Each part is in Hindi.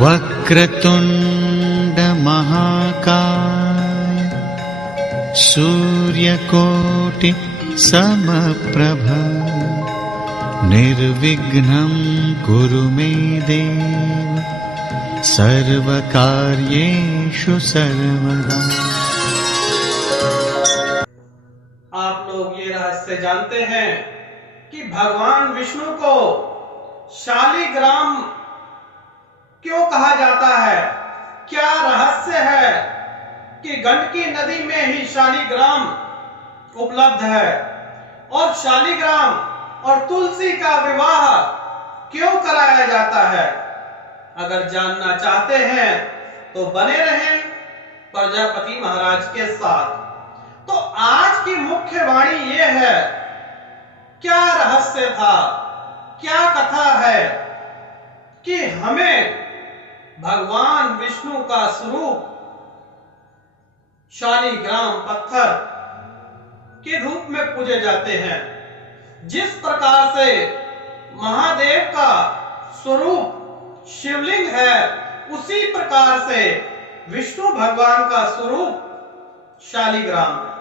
वक्रतुंड महाकाय सूर्यकोटि समप्रभ निर्विघ्नं कुरु मे देव सर्वकार्येषु सर्वदा। आप लोग ये रहस्य जानते हैं कि भगवान विष्णु को शालिग्राम क्यों कहा जाता है? क्या रहस्य है कि गंडकी नदी में ही शालिग्राम उपलब्ध है? और शालिग्राम और तुलसी का विवाह क्यों कराया जाता है? अगर जानना चाहते हैं तो बने रहें प्रजापति महाराज के साथ। तो आज की मुख्य वाणी ये है, क्या रहस्य था, क्या कथा है कि हमें भगवान विष्णु का स्वरूप शालिग्राम पत्थर के रूप में पूजे जाते हैं। जिस प्रकार से महादेव का स्वरूप शिवलिंग है, उसी प्रकार से विष्णु भगवान का स्वरूप शालिग्राम है।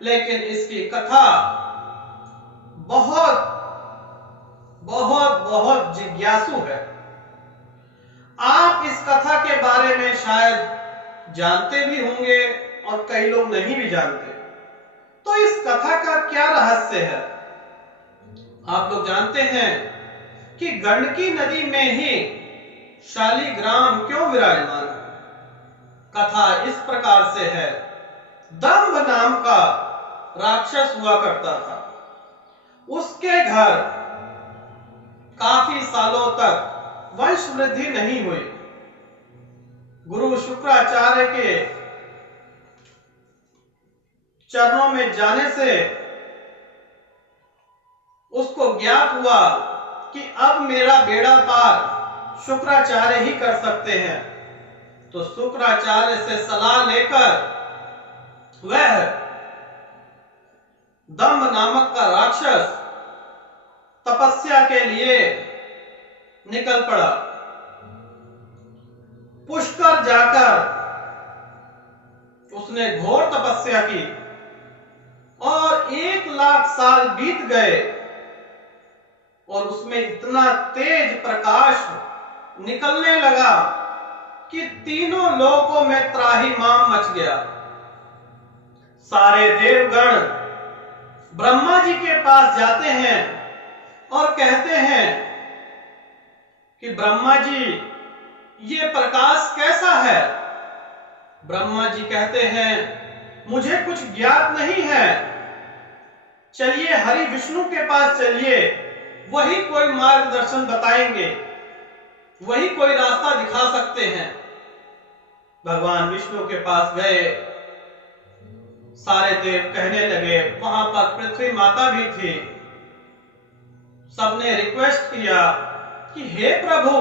लेकिन इसकी कथा बहुत बहुत बहुत जिज्ञासु है। आप इस कथा के बारे में शायद जानते भी होंगे और कई लोग नहीं भी जानते। तो इस कथा का क्या रहस्य है? आप लोग जानते हैं कि गंडकी नदी में ही शालिग्राम क्यों विराजमान है? कथा इस प्रकार से है। दंभ नाम का राक्षस हुआ करता था। उसके घर काफी सालों तक वंश वृद्धि नहीं हुई। गुरु शुक्राचार्य के चरणों में जाने से उसको ज्ञात हुआ कि अब मेरा बेड़ा पार शुक्राचार्य ही कर सकते हैं। तो शुक्राचार्य से सलाह लेकर वह दंभ नामक का राक्षस तपस्या के लिए निकल पड़ा। पुष्कर जाकर उसने घोर तपस्या की और 1,00,000 साल बीत गए और उसमें इतना तेज प्रकाश निकलने लगा कि तीनों लोकों में त्राहिमाम मच गया। सारे देवगण ब्रह्मा जी के पास जाते हैं और कहते हैं कि ब्रह्मा जी, ये प्रकाश कैसा है? ब्रह्मा जी कहते हैं, मुझे कुछ ज्ञात नहीं है। चलिए हरि विष्णु के पास चलिए, वही कोई मार्गदर्शन बताएंगे, वही कोई रास्ता दिखा सकते हैं। भगवान विष्णु के पास गए। सारे देव कहने लगे, वहां पर पृथ्वी माता भी थी। सबने रिक्वेस्ट किया कि हे प्रभु,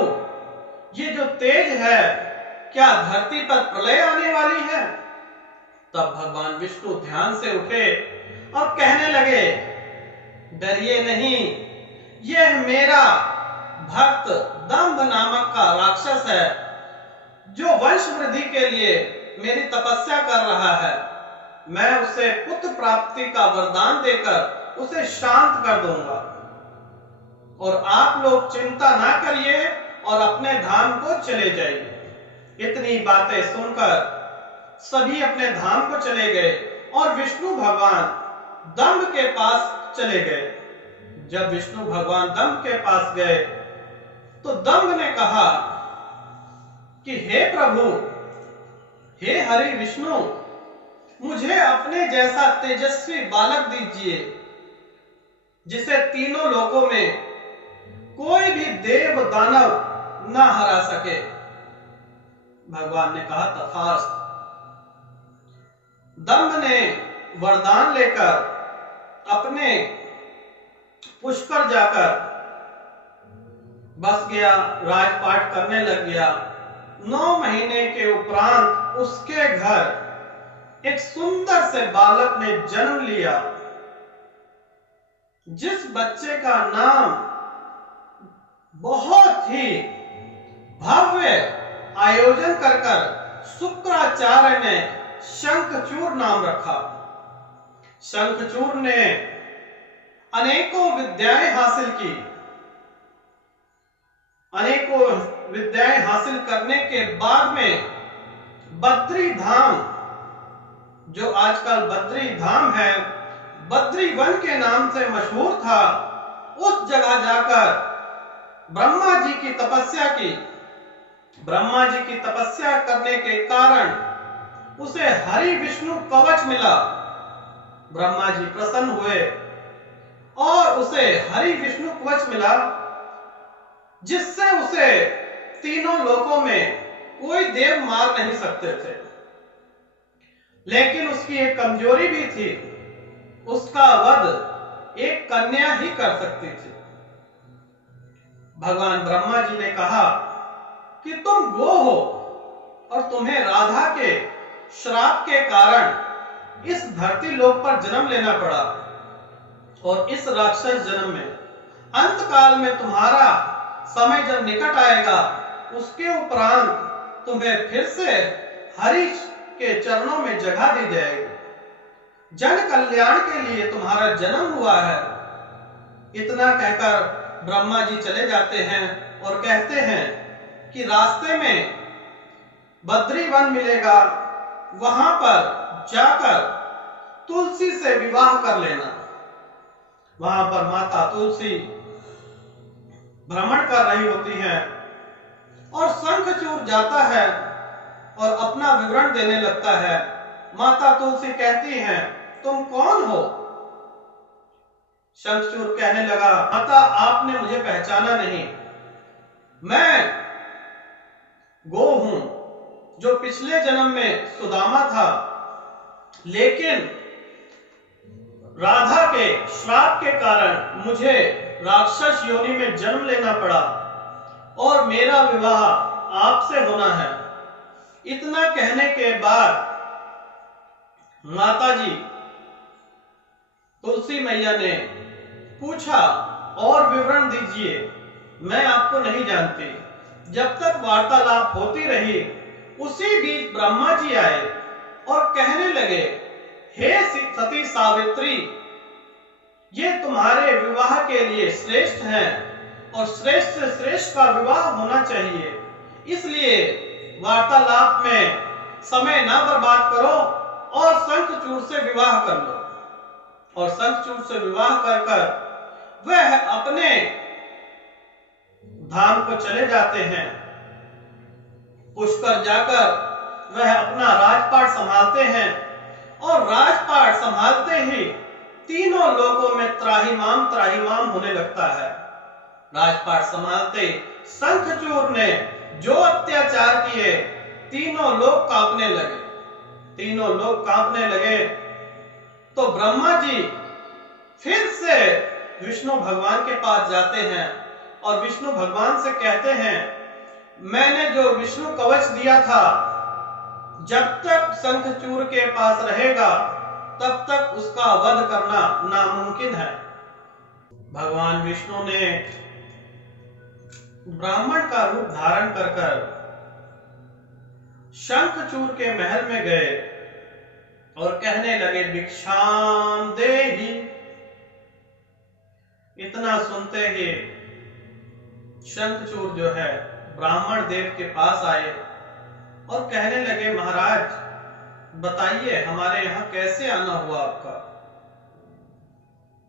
ये जो तेज है, क्या धरती पर प्रलय आने वाली है? तब भगवान विष्णु ध्यान से उठे और कहने लगे, डरिए नहीं, यह मेरा भक्त दंभ नामक का राक्षस है, जो वंश वृद्धि के लिए मेरी तपस्या कर रहा है। मैं उसे पुत्र प्राप्ति का वरदान देकर उसे शांत कर दूंगा और आप लोग चिंता ना करिए और अपने धाम को चले जाइए। इतनी बातें सुनकर सभी अपने धाम को चले गए और विष्णु भगवान दंभ के पास चले गए। जब विष्णु भगवान दंभ के पास गए तो दंभ ने कहा कि हे प्रभु, हे हरि विष्णु, मुझे अपने जैसा तेजस्वी बालक दीजिए, जिसे तीनों लोकों में कोई भी देव दानव ना हरा सके। भगवान ने कहा तथास्तु। दंभ ने वरदान लेकर अपने पुष्कर जाकर बस गया, राजपाट करने लग गया। 9 महीने के उपरांत उसके घर एक सुंदर से बालक ने जन्म लिया, जिस बच्चे का नाम बहुत ही भव्य आयोजन कर शुक्राचार्य ने शंखचूर नाम रखा। शंखचूर ने अनेकों विद्याएं हासिल की। अनेकों विद्याएं हासिल करने के बाद में बद्री धाम, जो आजकल बद्री धाम है, बद्री वन के नाम से मशहूर था, उस जगह जाकर ब्रह्मा जी की तपस्या की। ब्रह्मा जी की तपस्या करने के कारण उसे हरि विष्णु कवच मिला। ब्रह्मा जी प्रसन्न हुए और उसे हरि विष्णु कवच मिला, जिससे उसे तीनों लोकों में कोई देव मार नहीं सकते थे। लेकिन उसकी एक कमजोरी भी थी, उसका वध एक कन्या ही कर सकती थी। भगवान ब्रह्मा जी ने कहा कि तुम गो हो और तुम्हें राधा के श्राप के कारण इस धरती लोक पर जन्म लेना पड़ा, और इस राक्षस जन्म में अंत काल में तुम्हारा समय जब निकट आएगा, उसके उपरांत तुम्हें फिर से हरि के चरणों में जगह दी जाएगी। जन कल्याण के लिए तुम्हारा जन्म हुआ है। इतना कहकर ब्रह्मा जी चले जाते हैं और कहते हैं कि रास्ते में बद्री वन मिलेगा, वहां पर जाकर तुलसी से विवाह कर लेना। वहां पर माता तुलसी भ्रमण कर रही होती हैं और शंखचूर जाता है और अपना विवरण देने लगता है। माता तुलसी कहती हैं, तुम कौन हो? शंखचूर कहने लगा, माता आपने मुझे पहचाना नहीं, मैं गो हूं जो पिछले जन्म में सुदामा था, लेकिन राधा के श्राप के कारण मुझे राक्षस योनि में जन्म लेना पड़ा और मेरा विवाह आपसे होना है। इतना कहने के बाद माता जी तुलसी मैया ने पूछा, और विवरण दीजिए, मैं आपको नहीं जानती। जब तक वार्तालाप होती रही, उसी बीच ब्रह्मा जी आए और कहने लगे, हे सती सावित्री, ये तुम्हारे विवाह के लिए श्रेष्ठ हैं और श्रेष्ठ से श्रेष्ठ का विवाह होना चाहिए, इसलिए वार्तालाप में समय ना बर्बाद करो और शंखचूर से विवाह कर लो। और शंखचूर से विवाह कर वह अपने धाम को चले जाते हैं। पुष्कर जाकर वह अपना राजपाट संभालते हैं और राजपाट संभालते ही तीनों लोगों में त्राहिमाम होने लगता है। राजपाट संभालते शंखचूर ने जो अत्याचार किए, तीनों लोग कांपने लगे। तीनों लोग कांपने लगे तो ब्रह्मा जी फिर से विष्णु भगवान के पास जाते हैं और विष्णु भगवान से कहते हैं, मैंने जो विष्णु कवच दिया था, जब तक शंखचूर के पास रहेगा तब तक उसका वध करना नामुमकिन है। भगवान विष्णु ने ब्राह्मण का रूप धारण कर शंखचूर के महल में गए और कहने लगे, भिक्षाम देहि। इतना सुनते ही शंखचूर जो है ब्राह्मण देव के पास आए और कहने लगे, महाराज बताइए, हमारे यहाँ कैसे आना हुआ आपका?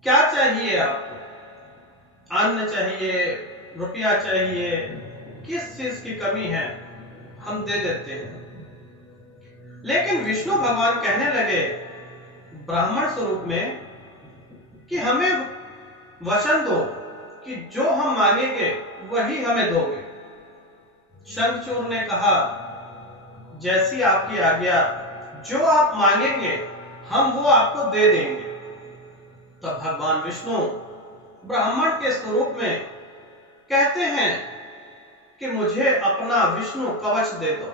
क्या चाहिए आपको? अन्न चाहिए, रुपया चाहिए, किस चीज की कमी है? हम दे देते हैं। लेकिन विष्णु भगवान कहने लगे ब्राह्मण स्वरूप में कि हमें वचन दो कि जो हम मांगेंगे वही हमें दोगे। शंखचूर ने कहा, जैसी आपकी आज्ञा, जो आप मांगेंगे हम वो आपको दे देंगे। तब भगवान विष्णु ब्राह्मण के स्वरूप में कहते हैं कि मुझे अपना विष्णु कवच दे दो।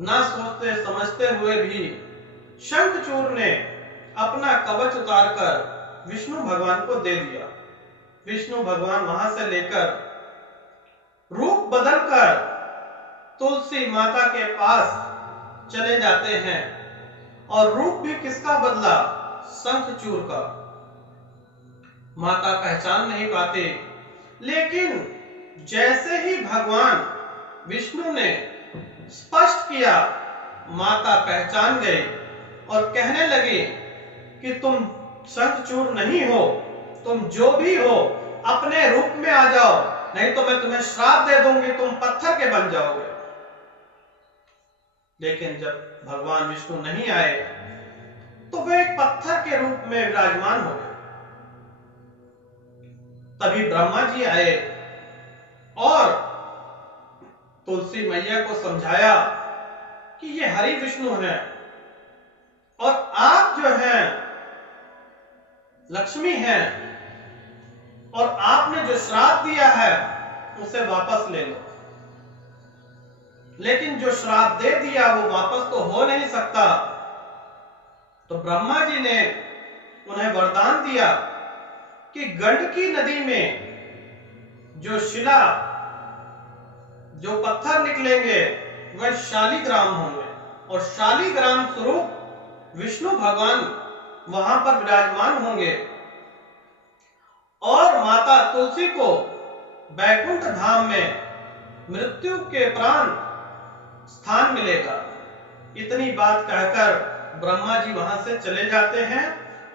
ना सोचते समझते हुए भी शंखचूर ने अपना कवच उतारकर विष्णु भगवान को दे दिया। विष्णु भगवान वहां से लेकर रूप बदलकर तुलसी माता के पास चले जाते हैं। और रूप भी किसका बदला? शंखचूर का। माता पहचान नहीं पाते, लेकिन जैसे ही भगवान विष्णु ने स्पष्ट किया, माता पहचान गई और कहने लगी कि तुम शंखचूर नहीं हो, तुम जो भी हो अपने रूप में आ जाओ, नहीं तो मैं तुम्हें श्राप दे दूंगी, तुम पत्थर के बन जाओगे। लेकिन जब भगवान विष्णु नहीं आए तो वे एक पत्थर के रूप में विराजमान हो गए। तभी ब्रह्मा जी आए और तुलसी मैया को समझाया कि ये हरि विष्णु हैं और आप जो हैं लक्ष्मी हैं, और आपने जो श्राप दिया है उसे वापस ले लो। लेकिन जो श्राप दे दिया वो वापस तो हो नहीं सकता। तो ब्रह्मा जी ने उन्हें वरदान दिया कि गंडकी नदी में जो शिला, जो पत्थर निकलेंगे वह शालिग्राम होंगे, और शालिग्राम स्वरूप विष्णु भगवान वहां पर विराजमान होंगे, और माता तुलसी को बैकुंठ धाम में मृत्यु के प्राण स्थान मिलेगा। इतनी बात कहकर ब्रह्मा जी वहां से चले जाते हैं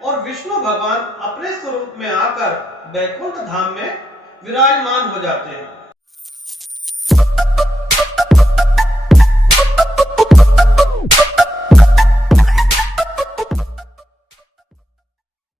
और विष्णु भगवान अपने स्वरूप में आकर बैकुंठ धाम में विराजमान हो जाते हैं।